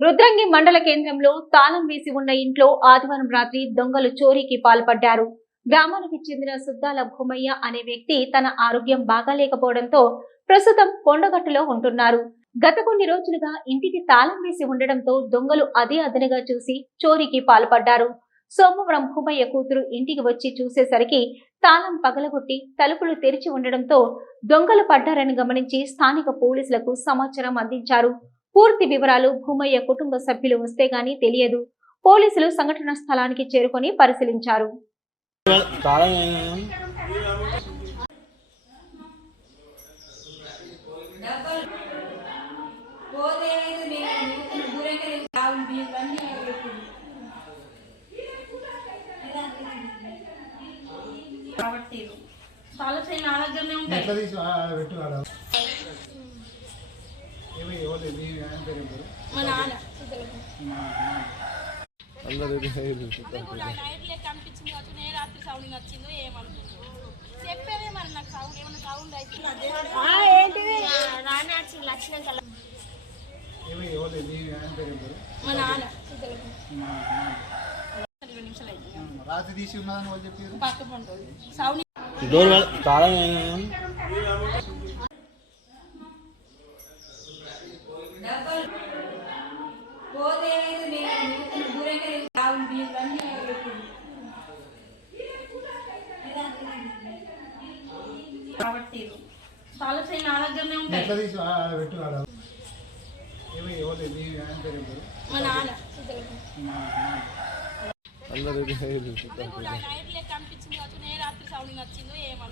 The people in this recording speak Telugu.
రుద్రంగి మండల కేంద్రంలో తాళం వేసి ఉన్న ఇంట్లో ఆదివారం రాత్రి దొంగలు చోరీకి పాల్పడ్డారు. గ్రామానికి చెందిన సుద్దాల భూమయ్య అనే వ్యక్తి తన ఆరోగ్యం బాగాలేకపోవడంతో ప్రస్తుతం కొండగట్టులో ఉంటున్నారు. గత కొన్ని రోజులుగా ఇంటికి తాళం వేసి ఉండడంతో దొంగలు అదే అదనగా చూసి చోరీకి పాల్పడ్డారు. సోమవారం భూమయ్య కూతురు ఇంటికి వచ్చి చూసేసరికి తాళం పగలగొట్టి తలుపులు తెరిచి ఉండడంతో దొంగలు పడ్డారని గమనించి స్థానిక పోలీసులకు సమాచారం అందించారు. పూర్తి వివరాలు భూమయ్య కుటుంబ సభ్యులు వస్తే గానీ తెలియదు. పోలీసులు సంఘటన స్థలానికి చేరుకొని పరిశీలించారు. కాబట్టి ఆలోచన నా దగ్గరనే ఉంటాయి. మీ నాన్న. అందరూ అనిపించింది కావచ్చు నేను రాత్రి సౌండింగ్ వచ్చిందో ఏమనుకుందో చెప్పేదే మరి నాకు సౌండ్ ఏమన్నా సౌండ్ అయితే రాని వచ్చింది లక్షణం ఎవరు మీ నాన్న రాత్రి తీసి ఉన్నదని పక్క సౌండ్ డోర్ తాళం కాబట్టి ఆలోచన నా దగ్గరనే ఉంటాయి. మీ నాన్న. అందరూ నేను రాత్రి సౌండింగ్ వచ్చిందో సౌండ్ ఏమన్నా సౌండ్ అయితే